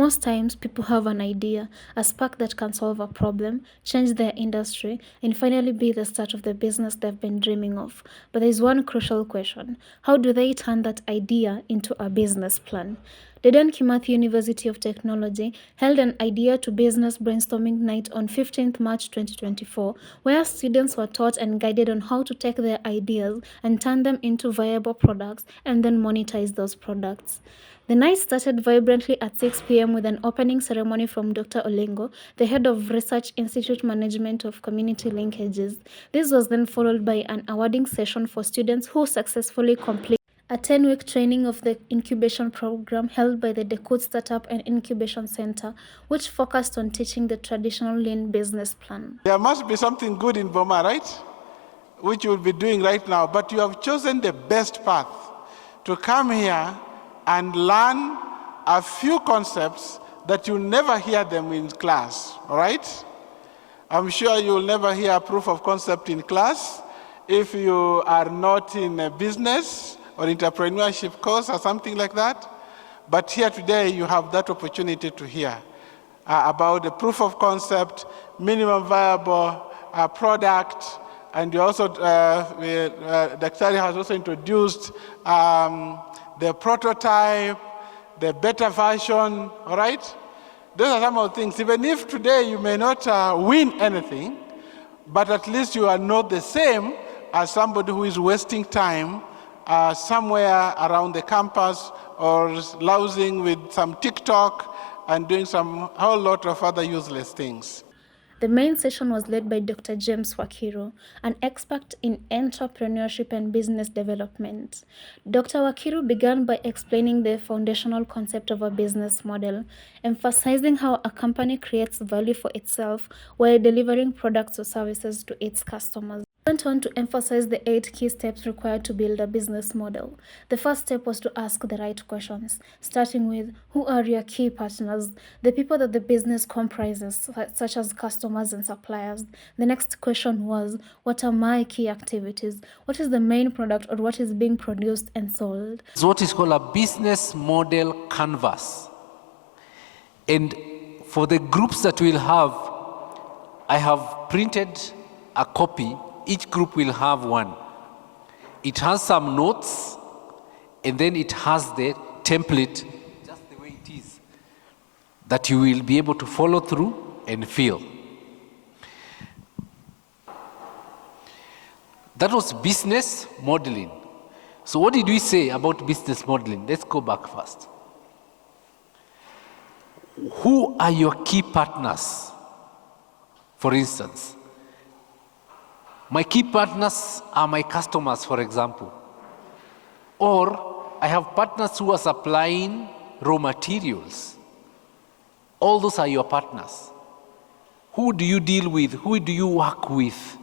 Most times, people have an idea, a spark that can solve a problem, change their industry, and finally be the start of the business they've been dreaming of. But there's one crucial question. How do they turn that idea into a business plan? Dedan Kimathi University of Technology held an idea to business brainstorming night on 15th March 2024, where students were taught and guided on how to take their ideas and turn them into viable products and then monetize those products. The night started vibrantly at 6 p.m. with an opening ceremony from Dr. Olengo, the head of Research Institute Management of Community Linkages. This was then followed by an awarding session for students who successfully completed a 10-week training of the incubation program held by the DeKUT Startup and Incubation Center, which focused on teaching the traditional lean business plan. There must be something good in Boma, right? Which you'll be doing right now, but you have chosen the best path to come here and learn a few concepts that you'll never hear them in class, all right? I'm sure you'll never hear a proof of concept in class if you are not in a business or entrepreneurship course or something like that. But here today, you have that opportunity to hear about the proof of concept, minimum viable product, and you also, Dr. has also introduced the prototype, the beta version, all right? Those are some of the things. Even if today you may not win anything, but at least you are not the same as somebody who is wasting time somewhere around the campus or lousing with some TikTok and doing some whole lot of other useless things. The main session was led by Dr. James Wakiru, an expert in entrepreneurship and business development. Dr. Wakiru began by explaining the foundational concept of a business model, emphasizing how a company creates value for itself while delivering products or services to its customers. He went on to emphasize the 8 key steps required to build a business model. The first step was to ask the right questions, starting with who are your key partners, the people that the business comprises, such as customers and suppliers. The next question was, what are my key activities? What is the main product or what is being produced and sold? It's what is called a business model canvas. And for the groups that we'll have, I have printed a copy. Each group will have one. It has some notes, and then it has the template, just the way it is, that you will be able to follow through and fill. That was business modeling. So what did we say about business modeling? Let's go back first. Who are your key partners? For instance, my key partners are my customers, for example. Or I have partners who are supplying raw materials. All those are your partners. Who do you deal with? Who do you work with?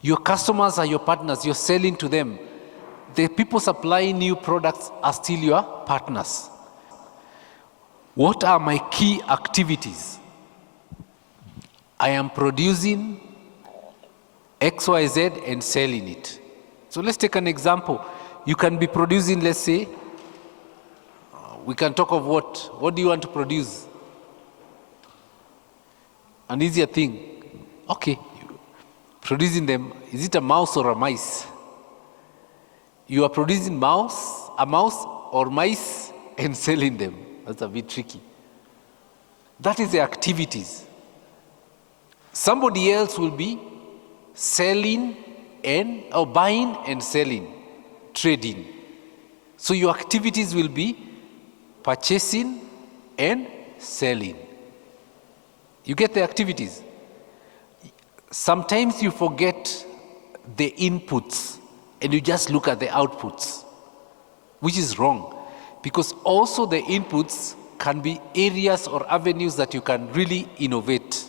Your customers are your partners. You're selling to them. The people supplying new products are still your partners. What are my key activities? I am producing XYZ and selling it. So let's take an example. You can be producing, let's say, we can talk of what? What do you want to produce? An easier thing. Okay, producing them, is it a mouse or a mice? You are producing a mouse or mice and selling them. That's a bit tricky. That is the activities. Somebody else will be selling or buying and selling, trading. So your activities will be purchasing and selling. You get the activities. Sometimes you forget the inputs and you just look at the outputs, which is wrong, because also the inputs can be areas or avenues that you can really innovate.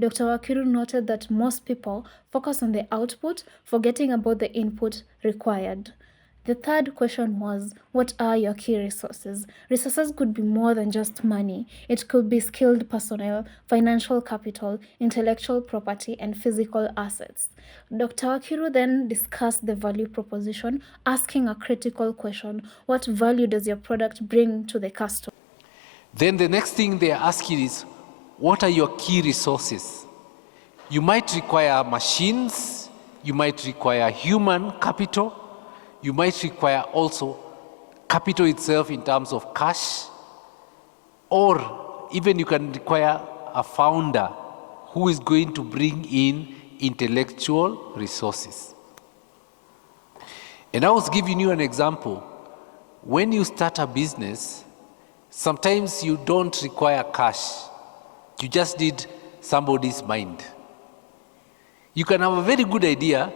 Dr. Wakiru noted that most people focus on the output, forgetting about the input required. The third question was, what are your key resources? Resources could be more than just money. It could be skilled personnel, financial capital, intellectual property, and physical assets. Dr. Wakiru then discussed the value proposition, asking a critical question, what value does your product bring to the customer? Then the next thing they ask you is, what are your key resources? You might require machines, you might require human capital, you might require also capital itself in terms of cash, or even you can require a founder who is going to bring in intellectual resources. And I was giving you an example. When you start a business, sometimes you don't require cash. You just need somebody's mind. You can have a very good idea,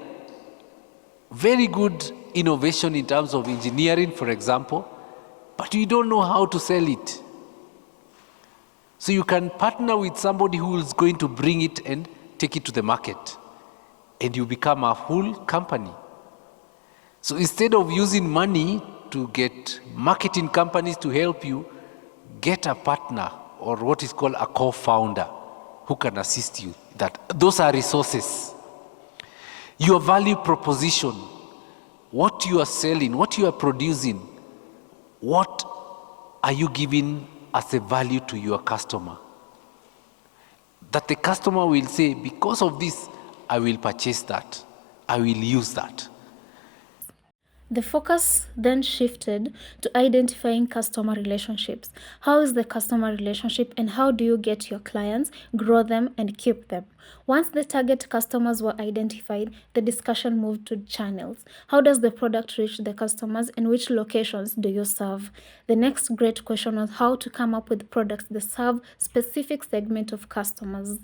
very good innovation in terms of engineering, for example, but you don't know how to sell it. So you can partner with somebody who is going to bring it and take it to the market, and you become a whole company. So instead of using money to get marketing companies to help you, get a partner or what is called a co-founder who can assist you. Those are resources. Your value proposition, what you are selling, what you are producing, what are you giving as a value to your customer? That the customer will say, because of this, I will purchase that, I will use that. The focus then shifted to identifying customer relationships. How is the customer relationship and how do you get your clients, grow them, and keep them? Once the target customers were identified, the discussion moved to channels. How does the product reach the customers and which locations do you serve? The next great question was how to come up with products that serve specific segment of customers.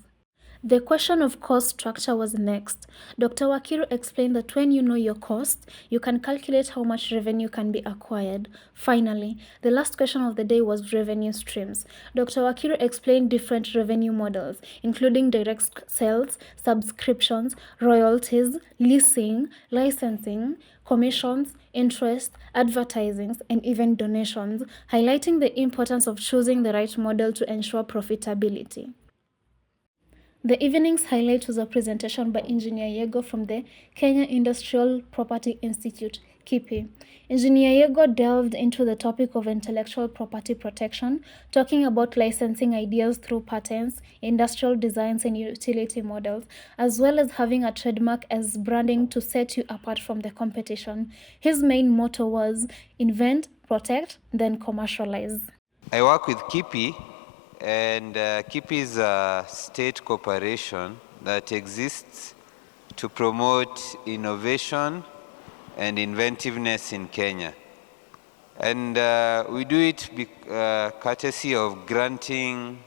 The question of cost structure was next. Dr. Wakiru explained that when you know your cost, you can calculate how much revenue can be acquired. Finally, the last question of the day was revenue streams. Dr. Wakiru explained different revenue models, including direct sales, subscriptions, royalties, leasing, licensing, commissions, interest, advertising, and even donations, highlighting the importance of choosing the right model to ensure profitability. The evening's highlight was a presentation by Engineer Yego from the Kenya Industrial Property Institute, KIPI. Engineer Yego delved into the topic of intellectual property protection, talking about licensing ideas through patents, industrial designs, and utility models, as well as having a trademark as branding to set you apart from the competition. His main motto was invent, protect, then commercialize. I work with KIPI. And KIPI is a state corporation that exists to promote innovation and inventiveness in Kenya. And we do it courtesy of granting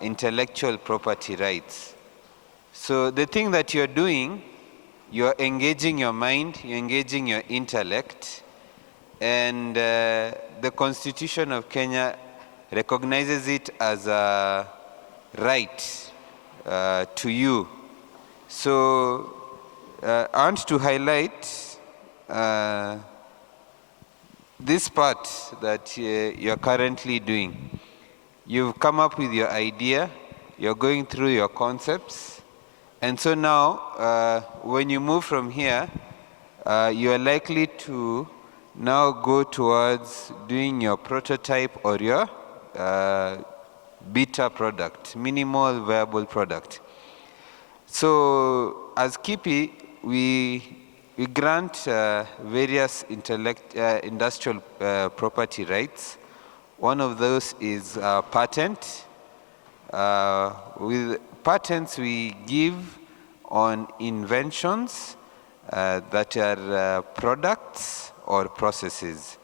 intellectual property rights. So the thing that you're doing, you're engaging your mind, you're engaging your intellect, and the Constitution of Kenya recognizes it as a right to you. So I want to highlight this part that you're currently doing. You've come up with your idea, you're going through your concepts, and so now when you move from here, you're likely to now go towards doing your prototype or your beta product, minimal viable product. So as KIPI, we grant various industrial property rights. One of those is patent. With patents, we give on inventions that are products or processes.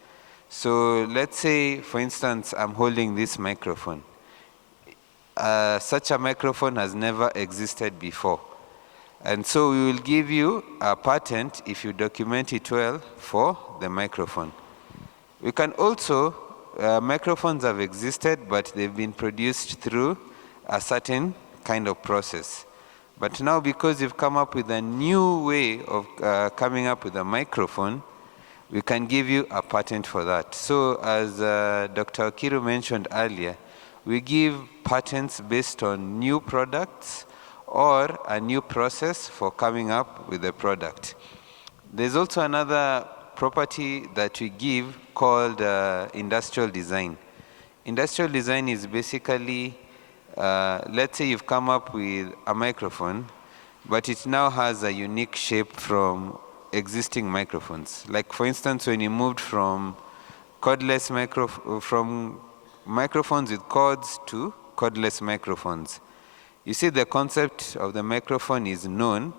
So let's say, for instance, I'm holding this microphone. Such a microphone has never existed before. And so we will give you a patent if you document it well for the microphone. We can also, microphones have existed, but they've been produced through a certain kind of process. But now because you've come up with a new way of coming up with a microphone, we can give you a patent for that. So as Dr. Wakiru mentioned earlier, we give patents based on new products or a new process for coming up with a product. There's also another property that we give called industrial design. Industrial design is basically, let's say you've come up with a microphone, but it now has a unique shape from existing microphones. Like for instance, when you moved from from microphones with cords to cordless microphones, you see the concept of the microphone is known,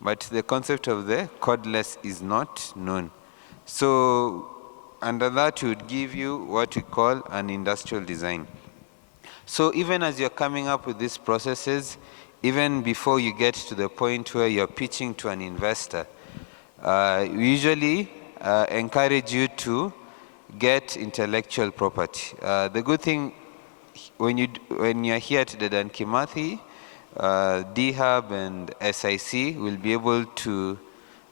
but the concept of the cordless is not known. So under that, would give you what we call an industrial design. So even as you're coming up with these processes, even before you get to the point where you're pitching to an investor, we usually encourage you to get intellectual property. The good thing when you're here at Dedan Kimathi, DHub and SIC will be able to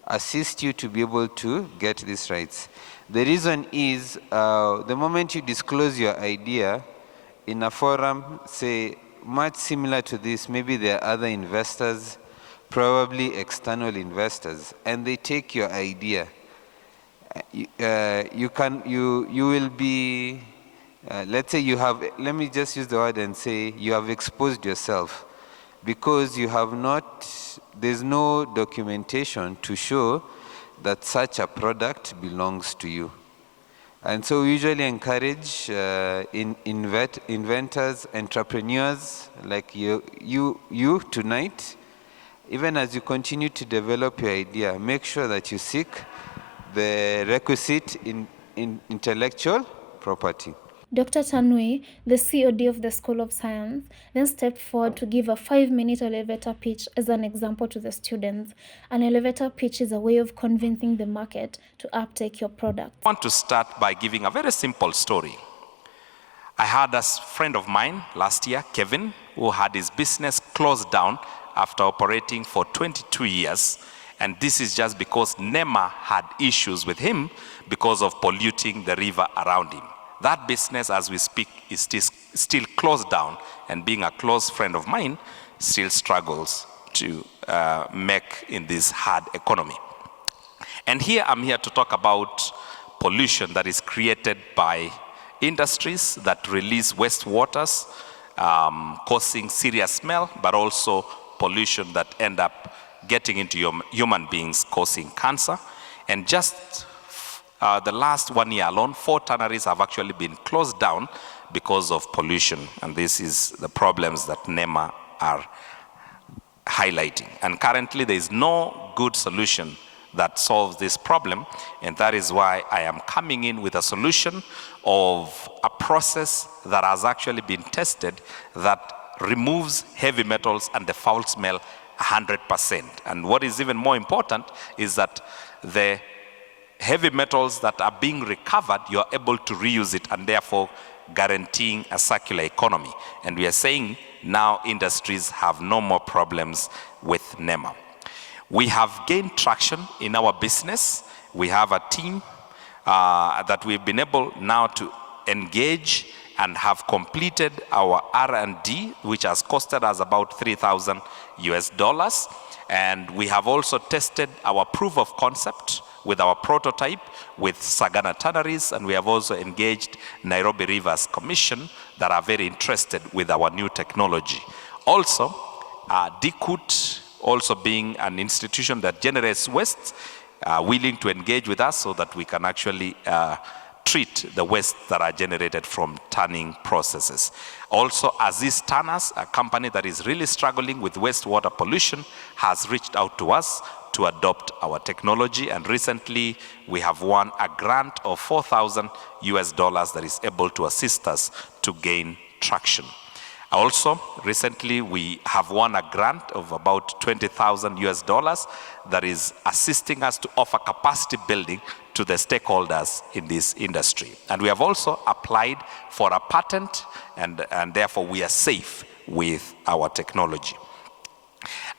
assist you to be able to get these rights. The reason is the moment you disclose your idea in a forum, say, much similar to this, maybe there are other investors, probably external investors, and they take your idea. You will be, let's say you have, let me just use the word and say you have exposed yourself because you have not, there's no documentation to show that such a product belongs to you. And so we usually encourage inventors, entrepreneurs like you tonight, even as you continue to develop your idea, make sure that you seek the requisite intellectual property. Dr. Tanui, the COD of the School of Science, then stepped forward to give a 5-minute elevator pitch as an example to the students. An elevator pitch is a way of convincing the market to uptake your product. I want to start by giving a very simple story. I had a friend of mine last year, Kevin, who had his business closed down after operating for 22 years. And this is just because NEMA had issues with him because of polluting the river around him. That business, as we speak, is still closed down, and being a close friend of mine, still struggles to make in this hard economy. And here I'm here to talk about pollution that is created by industries that release wastewaters, causing serious smell, but also pollution that end up getting into human beings, causing cancer. And just the last 1 year alone, 4 tanneries have actually been closed down because of pollution. And this is the problems that NEMA are highlighting. And currently there is no good solution that solves this problem. And that is why I am coming in with a solution of a process that has actually been tested that removes heavy metals and the foul smell 100%. And what is even more important is that the heavy metals that are being recovered, you're able to reuse it, and therefore guaranteeing a circular economy. And we are saying now industries have no more problems with NEMA. We have gained traction in our business. We have a team that we've been able now to engage and have completed our R&D, which has costed us about $3,000 US. And we have also tested our proof of concept with our prototype with Sagana Tanneries, and we have also engaged Nairobi Rivers Commission that are very interested with our new technology. Also, DeKUT, also being an institution that generates waste, willing to engage with us so that we can actually treat the waste that are generated from tanning processes. Also, Aziz Tanners, a company that is really struggling with wastewater pollution, has reached out to us to adopt our technology, and recently we have won a grant of $4,000 US that is able to assist us to gain traction. Also, recently we have won a grant of about $20,000 US that is assisting us to offer capacity building to the stakeholders in this industry. And we have also applied for a patent, and therefore we are safe with our technology.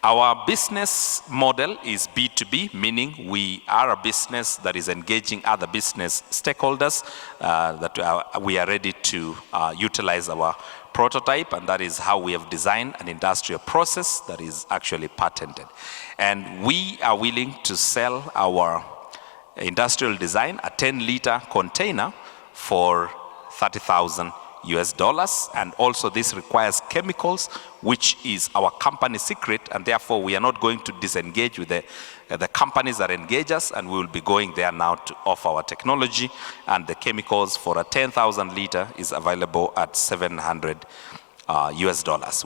Our business model is B2B, meaning we are a business that is engaging other business stakeholders that we are ready to utilize our prototype, and that is how we have designed an industrial process that is actually patented. And we are willing to sell our industrial design, a 10-liter container, for $30,000 and also this requires chemicals, which is our company secret, and therefore we are not going to disengage with the companies that engage us, and we will be going there now to offer our technology, and the chemicals for a 10,000 liter is available at $700.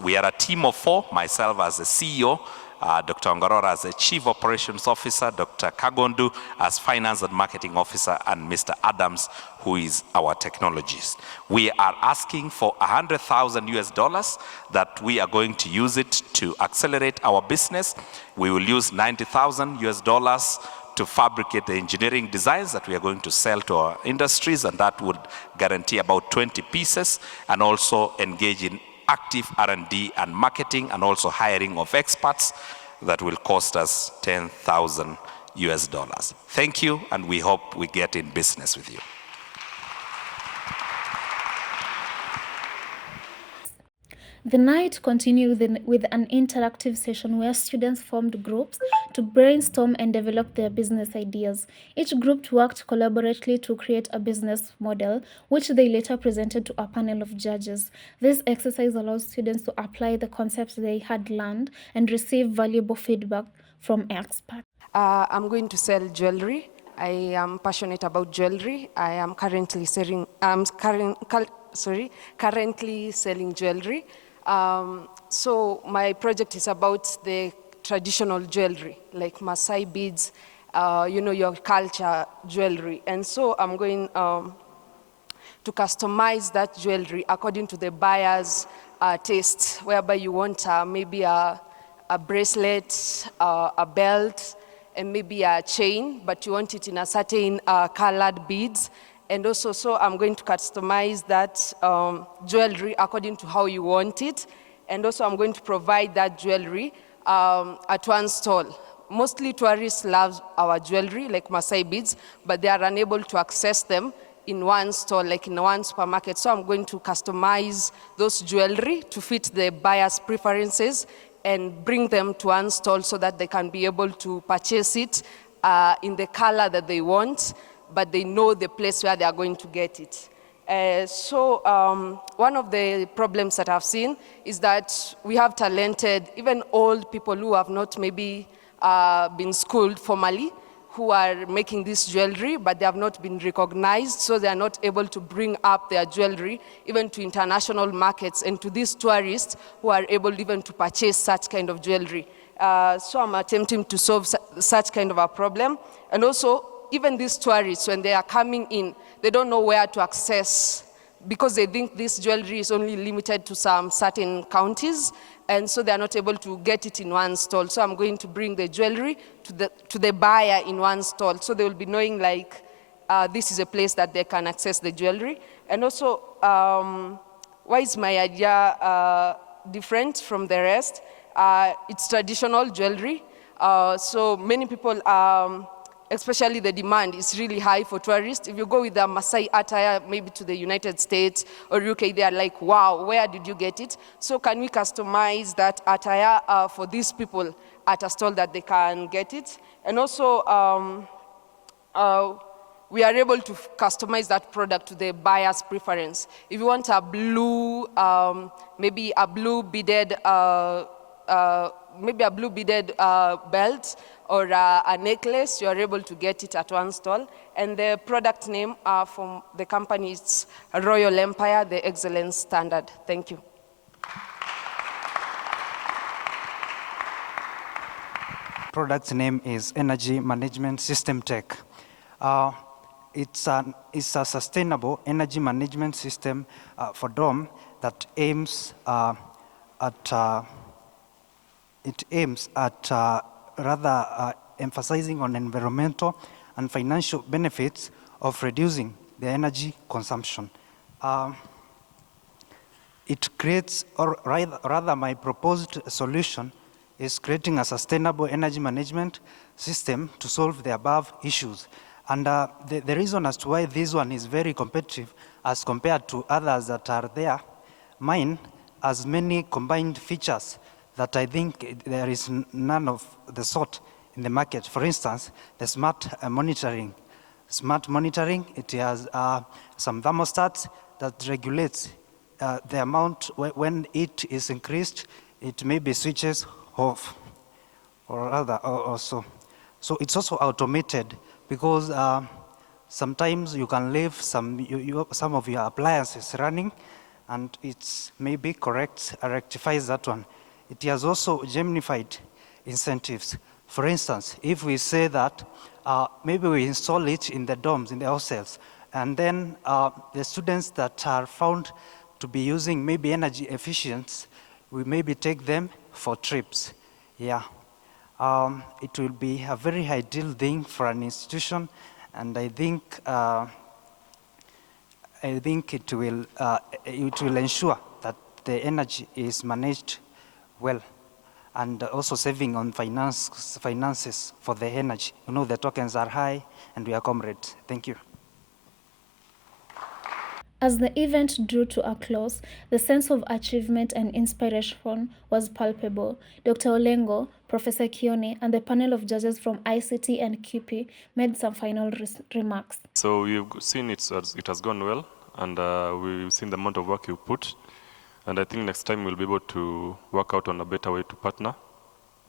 We are a team of 4, myself as the CEO, Dr. Ngorora as the Chief Operations Officer, Dr. Kagondu as Finance and Marketing Officer, and Mr. Adams, who is our technologist. We are asking for $100,000 that we are going to use it to accelerate our business. We will use $90,000 to fabricate the engineering designs that we are going to sell to our industries, and that would guarantee about 20 pieces, and also engage in active R&D and marketing, and also hiring of experts that will cost us $10,000. Thank you, and we hope we get in business with you. The night continued with an interactive session where students formed groups to brainstorm and develop their business ideas. Each group worked collaboratively to create a business model, which they later presented to a panel of judges. This exercise allows students to apply the concepts they had learned and receive valuable feedback from experts. I'm going to sell jewelry. I am passionate about jewelry. I am currently selling jewelry. So my project is about the traditional jewelry, like Maasai beads, your culture jewelry. And so I'm going to customize that jewelry according to the buyer's taste, whereby you want maybe a bracelet, a belt, and maybe a chain, but you want it in a certain colored beads. And also, so I'm going to customize that jewelry according to how you want it. And also, I'm going to provide that jewelry at one stall. Mostly tourists love our jewelry, like Maasai beads, but they are unable to access them in one store, like in one supermarket. So I'm going to customize those jewelry to fit the buyer's preferences and bring them to one stall so that they can be able to purchase it in the color that they want, but they know the place where they are going to get it. So one of the problems that I've seen is that we have talented, even old people who have not maybe been schooled formally, who are making this jewelry, but they have not been recognized, so they are not able to bring up their jewelry even to international markets and to these tourists who are able even to purchase such kind of jewelry. So I'm attempting to solve such kind of a problem. And also, even these tourists, when they are coming in, they don't know where to access, because they think this jewelry is only limited to some certain counties, and so they are not able to get it in one stall. So I'm going to bring the jewelry to the buyer in one stall, so they will be knowing like this is a place that they can access the jewelry. And also, why is my idea different from the rest? It's traditional jewelry, so many people, especially the demand is really high for tourists. If you go with a Maasai attire, maybe to the United States or UK, they are like, wow, where did you get it? So can we customize that attire for these people at a stall that they can get it? And also, we are able to customize that product to the buyer's preference. If you want a blue, maybe a blue beaded, belt, or a necklace, you are able to get it at one stall. And the product name from the company is Royal Empire, the Excellence Standard. Thank you. Product's name is Energy Management System Tech. It's a sustainable energy management system for DOM that aims at emphasizing on environmental and financial benefits of reducing the energy consumption. It creates, or rather my proposed solution is creating a sustainable energy management system to solve the above issues. And the reason as to why this one is very competitive as compared to others that are there, mine has many combined features that I think there is none of the sort in the market. For instance, the smart monitoring. Smart monitoring, it has some thermostats that regulates the amount, when it is increased, it maybe switches off or other or so. So it's also automated because sometimes you can leave some of your appliances running and it's maybe rectifies that one. It has also gamified incentives. For instance, if we say that maybe we install it in the dorms, in the hostels, and then the students that are found to be using maybe energy efficient, we maybe take them for trips. Yeah. It will be a very ideal thing for an institution, and I think it will ensure that the energy is managed well, and also saving on finances for the energy. You know, the tokens are high, and we are comrades. Thank you. As the event drew to a close, the sense of achievement and inspiration was palpable. Dr. Olengo, Professor Kioni, and the panel of judges from ICT and QP made some final remarks. So we've seen it has gone well, and we've seen the amount of work you put. And I think next time we'll be able to work out on a better way to partner,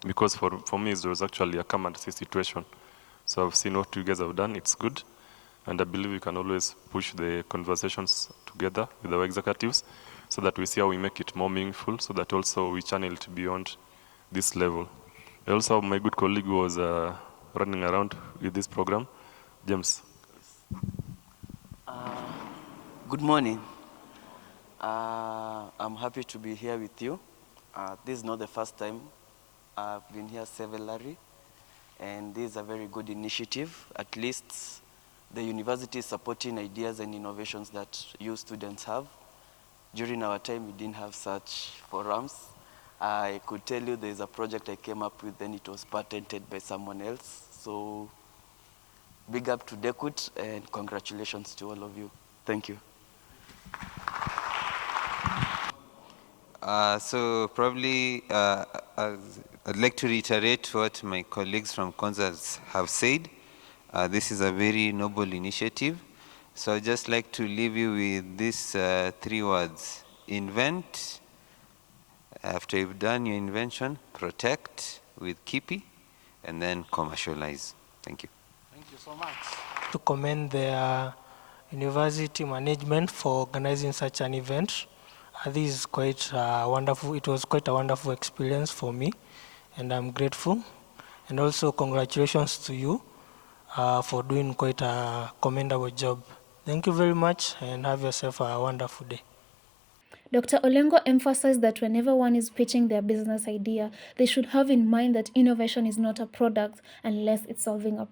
because for me, there was actually a come and see situation. So I've seen what you guys have done, it's good. And I believe we can always push the conversations together with our executives so that we see how we make it more meaningful, so that also we channel it beyond this level. I also have my good colleague who was running around with this program, James. Good morning. I'm happy to be here with you. This is not the first time I've been here severally, and this is a very good initiative. At least the university is supporting ideas and innovations that you students have. During our time, we didn't have such forums. I could tell you there's a project I came up with, then it was patented by someone else. So big up to DeKUT, and congratulations to all of you. Thank you. So probably I'd like to reiterate what my colleagues from CONSAS have said. This is a very noble initiative. So I'd just like to leave you with these 3 words. Invent. After you've done your invention, protect with KIPI, and then commercialize. Thank you. Thank you so much. To commend the university management for organizing such an event. This is quite wonderful. It was quite a wonderful experience for me, and I'm grateful. And also congratulations to you for doing quite a commendable job. Thank you very much, and have yourself a wonderful day. Dr. Olengo emphasized that whenever one is pitching their business idea, they should have in mind that innovation is not a product unless it's solving a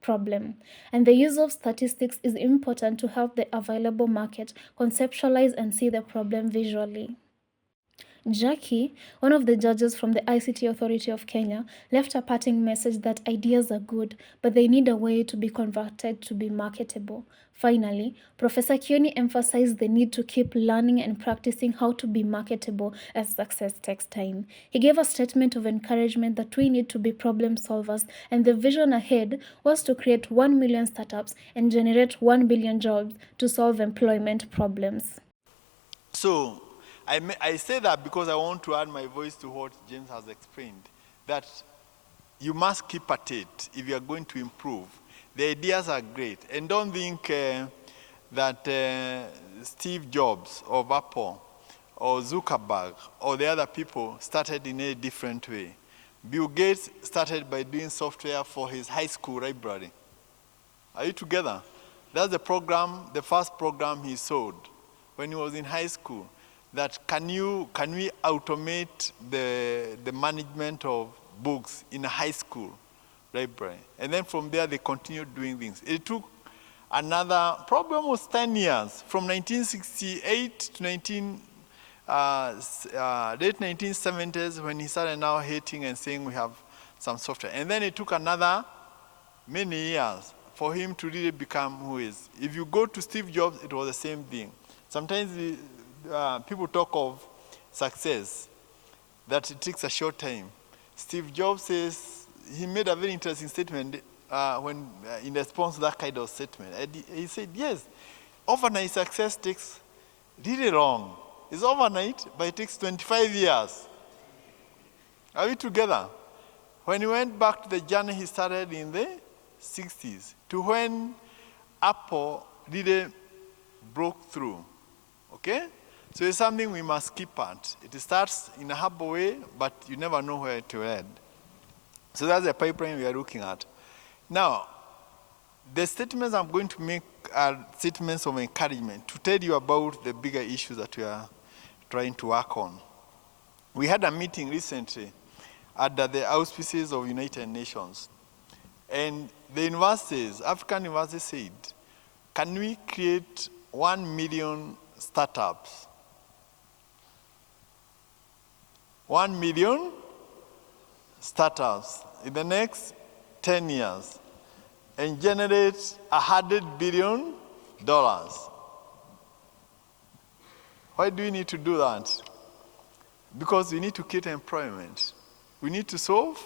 problem. And the use of statistics is important to help the available market conceptualize and see the problem visually. Jackie, one of the judges from the ICT Authority of Kenya, left a parting message that ideas are good, but they need a way to be converted to be marketable. Finally, Professor Kioni emphasized the need to keep learning and practicing how to be marketable as success takes time. He gave a statement of encouragement that we need to be problem solvers, and the vision ahead was to create 1 million startups and generate 1 billion jobs to solve employment problems. So, I say that because I want to add my voice to what James has explained, that you must keep at it if you are going to improve. The ideas are great. And don't think that Steve Jobs of Apple or Zuckerberg or the other people started in a different way. Bill Gates started by doing software for his high school library. Are you together? That's the program, the first program he sold when he was in high school. That can we automate the management of books in a high school library? And then from there, they continued doing things. It took another, probably almost 10 years, from 1968 to late 1970s, when he started now hating and saying we have some software. And then it took another many years for him to really become who he is. If you go to Steve Jobs, it was the same thing. Sometimes people talk of success, that it takes a short time. Steve Jobs says, he made a very interesting statement when in response to that kind of statement. He said, yes, overnight success takes really long. It's overnight, but it takes 25 years. Are we together? When he went back to the journey he started in the 60s to when Apple really broke through, okay? So it's something we must keep at. It starts in a humble way, but you never know where it will end. So that's the pipeline we are looking at. Now, the statements I'm going to make are statements of encouragement to tell you about the bigger issues that we are trying to work on. We had a meeting recently under the auspices of United Nations. And the universities, African universities said, can we create 1 million startups? 1 million startups in the next 10 years and generate $100 billion. Why do we need to do that? Because we need to create employment. We need to solve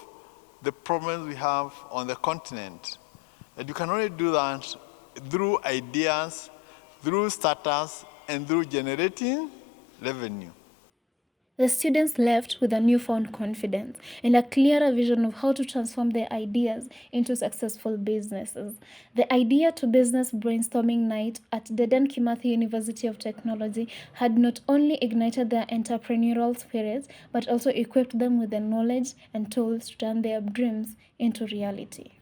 the problems we have on the continent. And you can only do that through ideas, through startups, and through generating revenue. The students left with a newfound confidence and a clearer vision of how to transform their ideas into successful businesses. The idea to business brainstorming night at Dedan Kimathi University of Technology had not only ignited their entrepreneurial spirits, but also equipped them with the knowledge and tools to turn their dreams into reality.